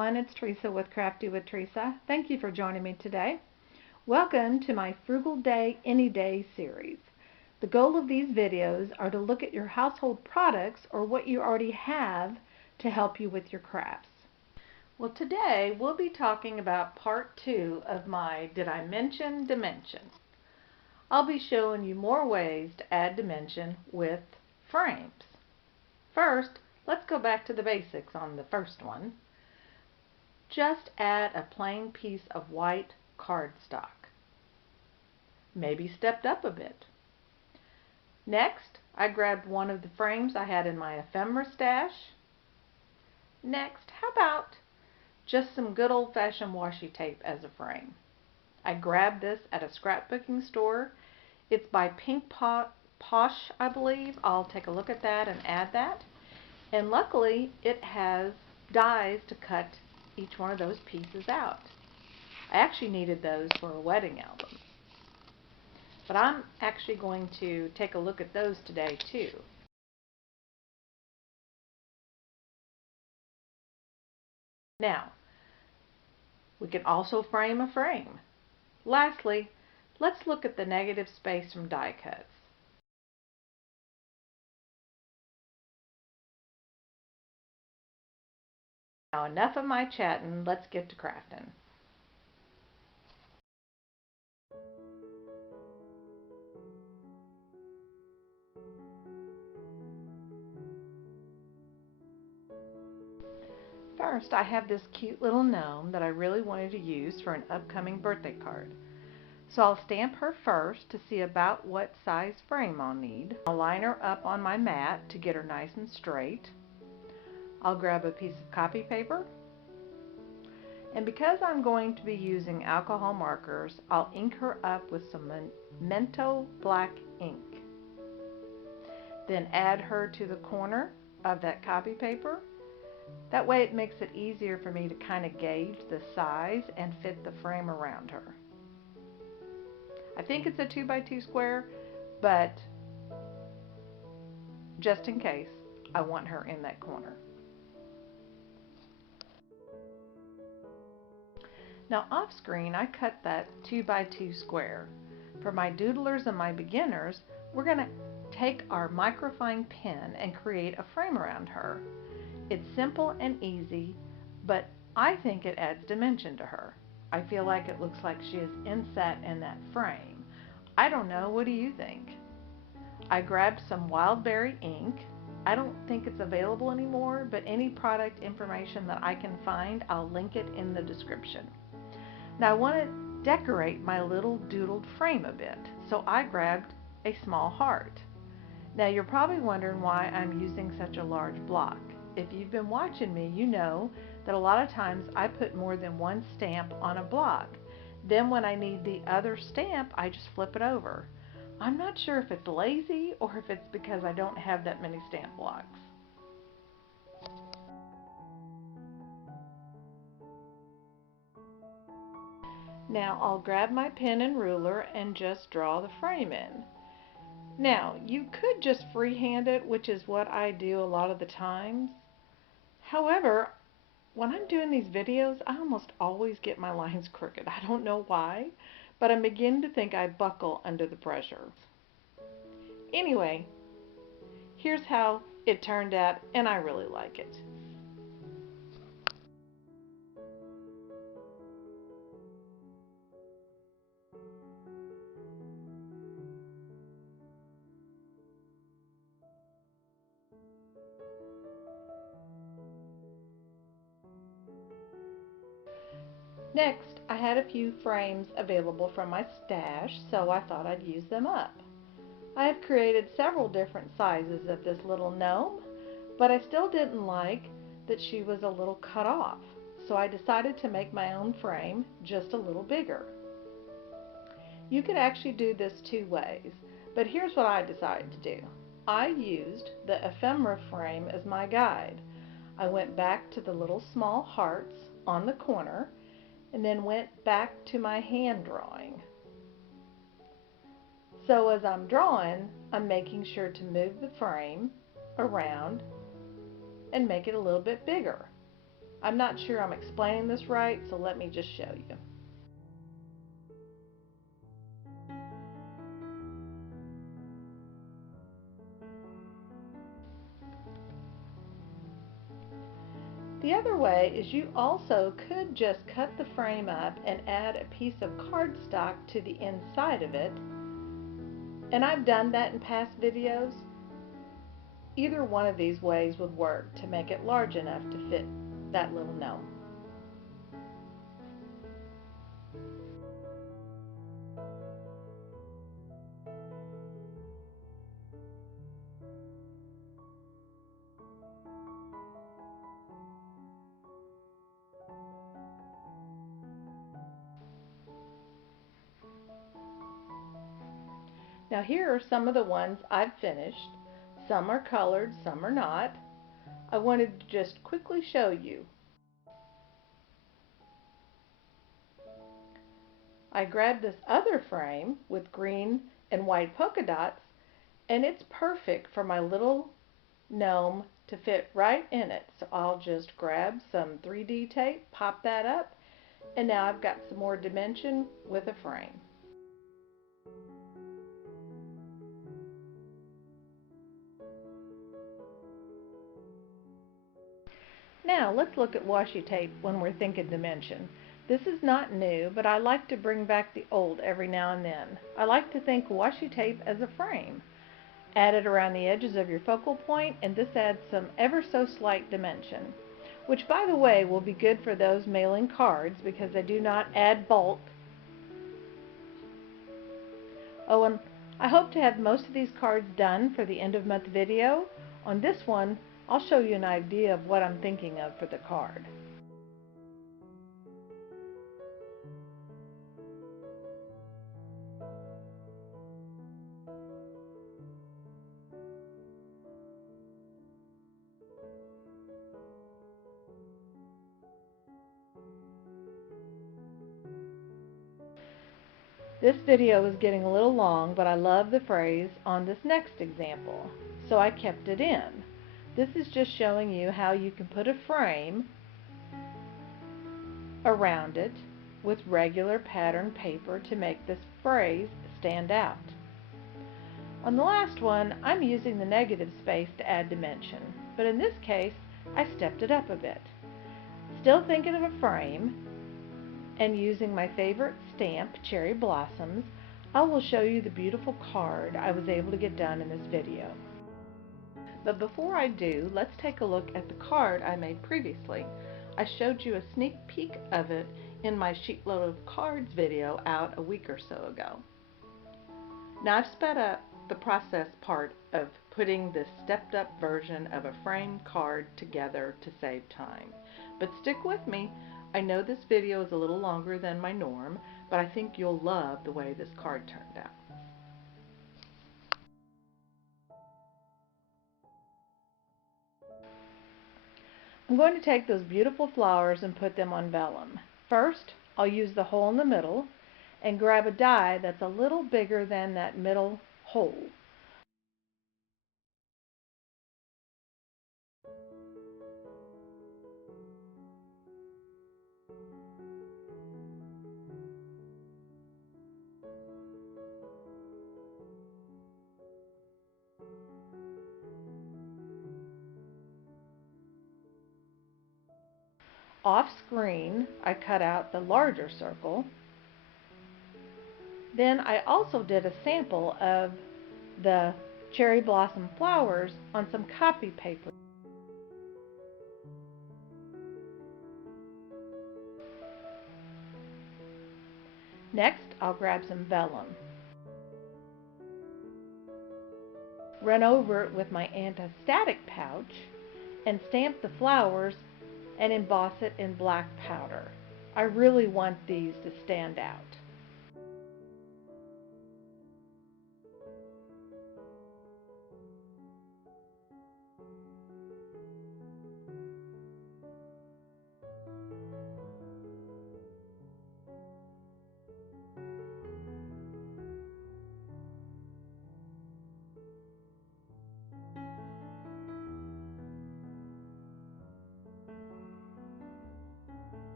everyone, it's Theresa with Crafty with Theresa. Thank you for joining me today. Welcome to my Frugal Day Any Day series. The goal of these videos are to look at your household products or what you already have to help you with your crafts. Well, today we'll be talking about part 2 of my Did I Mention Dimension. I'll be showing you more ways to add dimension with frames. First, let's go back to the basics on the first one. Just add a plain piece of white cardstock. Maybe stepped up a bit. Next, I grabbed one of the frames I had in my ephemera stash. Next, how about just some good old-fashioned washi tape as a frame? I grabbed this at a scrapbooking store. It's by Pink Posh, I believe. I'll take a look at that and add that. And luckily, it has dies to cut each one of those pieces out. I actually needed those for a wedding album. But I'm actually going to take a look at those today too. Now, we can also frame a frame. Lastly, let's look at the negative space from die cuts. Now enough of my chatting, let's get to crafting. First, I have this cute little gnome that I really wanted to use for an upcoming birthday card. So I'll stamp her first to see about what size frame I'll need. I'll line her up on my mat to get her nice and straight. I'll grab a piece of copy paper. And because I'm going to be using alcohol markers, I'll ink her up with some Mento black ink. Then add her to the corner of that copy paper. That way it makes it easier for me to kind of gauge the size and fit the frame around her. I think it's a 2x2 square, but just in case, I want her in that corner. Now off screen, I cut that 2x2 square. For my doodlers and my beginners, we're going to take our microfine pen and create a frame around her. It's simple and easy, but I think it adds dimension to her. I feel like it looks like she is inset in that frame. I don't know, what do you think? I grabbed some Wildberry ink. I don't think it's available anymore, but any product information that I can find, I'll link it in the description. Now I want to decorate my little doodled frame a bit, so I grabbed a small heart. Now you're probably wondering why I'm using such a large block. If you've been watching me, you know that a lot of times I put more than one stamp on a block. Then when I need the other stamp, I just flip it over. I'm not sure if it's lazy or if it's because I don't have that many stamp blocks. Now I'll grab my pen and ruler and just draw the frame in. Now you could just freehand it, which is what I do a lot of the times. However, when I'm doing these videos, I almost always get my lines crooked. I don't know why, but I'm beginning to think I buckle under the pressure. Anyway, here's how it turned out, and I really like it. Next, I had a few frames available from my stash, so I thought I'd use them up. I have created several different sizes of this little gnome, but I still didn't like that she was a little cut off, so I decided to make my own frame just a little bigger. You could actually do this two ways, but here's what I decided to do. I used the ephemera frame as my guide. I went back to the little small hearts on the corner and then went back to my hand drawing. So as I'm drawing, I'm making sure to move the frame around and make it a little bit bigger. I'm not sure I'm explaining this right, so let me just show you. The other way is you also could just cut the frame up and add a piece of cardstock to the inside of it. And I've done that in past videos. Either one of these ways would work to make it large enough to fit that little gnome. Now here are some of the ones I've finished. Some are colored, some are not. I wanted to just quickly show you. I grabbed this other frame with green and white polka dots, and it's perfect for my little gnome to fit right in it. So I'll just grab some 3D tape, pop that up, and now I've got some more dimension with a frame. Now let's look at washi tape when we're thinking dimension. This is not new, but I like to bring back the old every now and then. I like to think washi tape as a frame. Add it around the edges of your focal point, and this adds some ever so slight dimension, which by the way will be good for those mailing cards because they do not add bulk. Oh, and I hope to have most of these cards done for the end of month video. On this one, I'll show you an idea of what I'm thinking of for the card. This video is getting a little long, but I love the phrase on this next example, so I kept it in. This is just showing you how you can put a frame around it with regular pattern paper to make this phrase stand out. On the last one, I'm using the negative space to add dimension, but in this case, I stepped it up a bit. Still thinking of a frame, and using my favorite stamp, Cherry Blossoms, I will show you the beautiful card I was able to get done in this video. But before I do, let's take a look at the card I made previously. I showed you a sneak peek of it in my sheetload of cards video out a week or so ago. Now I've sped up the process part of putting this stepped up version of a framed card together to save time. But stick with me. I know this video is a little longer than my norm, but I think you'll love the way this card turned out. I'm going to take those beautiful flowers and put them on vellum. First, I'll use the hole in the middle and grab a die that's a little bigger than that middle hole. Off screen, I cut out the larger circle. Then I also did a sample of the cherry blossom flowers on some copy paper. Next, I'll grab some vellum. Run over it with my anti-static pouch and stamp the flowers and emboss it in black powder. I really want these to stand out.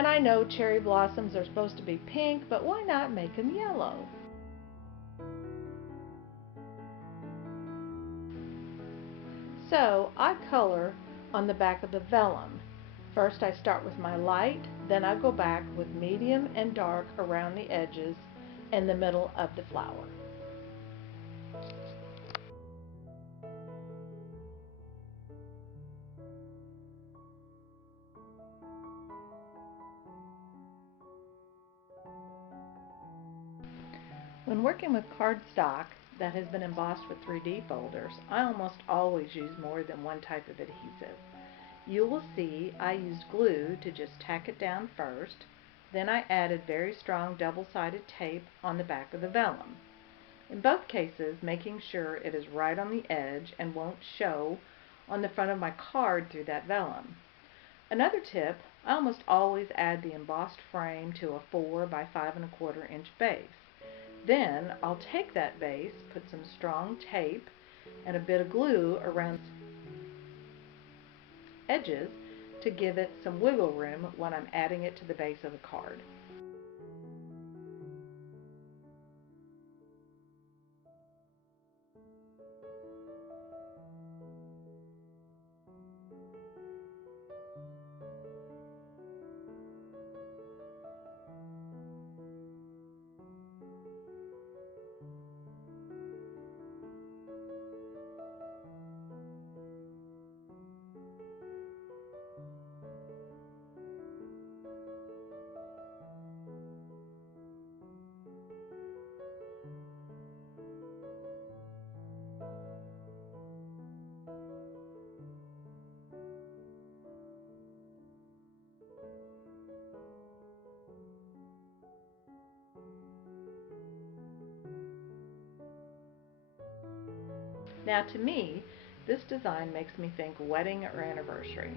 And I know cherry blossoms are supposed to be pink, but why not make them yellow? So I color on the back of the vellum. First I start with my light, then I go back with medium and dark around the edges and the middle of the flower. When working with cardstock that has been embossed with 3D folders, I almost always use more than one type of adhesive. You will see I used glue to just tack it down first, then I added very strong double-sided tape on the back of the vellum. In both cases, making sure it is right on the edge and won't show on the front of my card through that vellum. Another tip, I almost always add the embossed frame to a 4 by 5¼ inch base. Then I'll take that base, put some strong tape and a bit of glue around edges to give it some wiggle room when I'm adding it to the base of the card. Now to me, this design makes me think wedding or anniversary.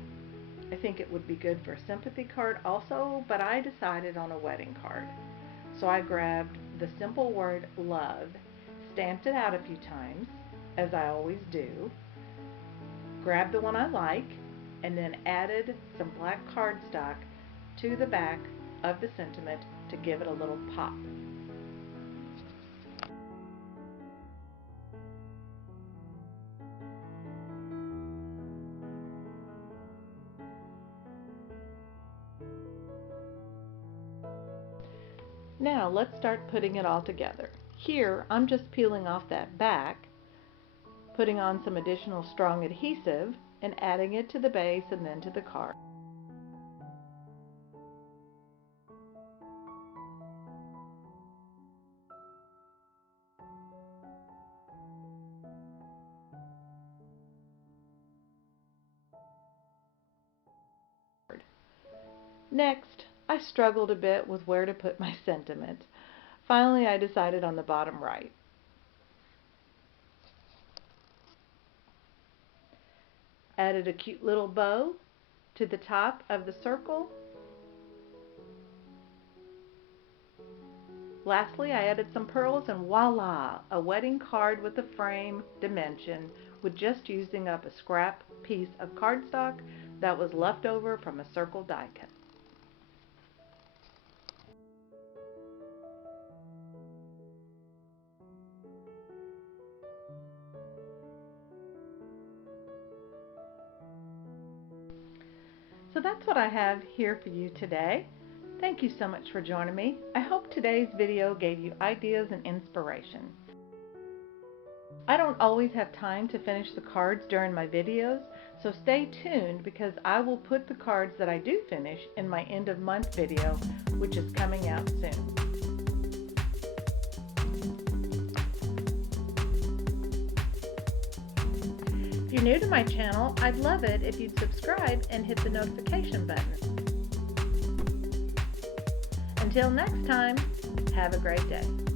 I think it would be good for a sympathy card also, but I decided on a wedding card. So I grabbed the simple word love, stamped it out a few times, as I always do, grabbed the one I like, and then added some black cardstock to the back of the sentiment to give it a little pop. Now let's start putting it all together. Here I'm just peeling off that back, putting on some additional strong adhesive and adding it to the base and then to the card. Next, I struggled a bit with where to put my sentiment. Finally, I decided on the bottom right. Added a cute little bow to the top of the circle. Lastly, I added some pearls and voila, a wedding card with a frame dimension with just using up a scrap piece of cardstock that was left over from a circle die cut. So that's what I have here for you today. Thank you so much for joining me. I hope today's video gave you ideas and inspiration. I don't always have time to finish the cards during my videos, so stay tuned because I will put the cards that I do finish in my end of month video, which is coming out soon. If you're new to my channel, I'd love it if you'd subscribe and hit the notification button. Until next time, have a great day.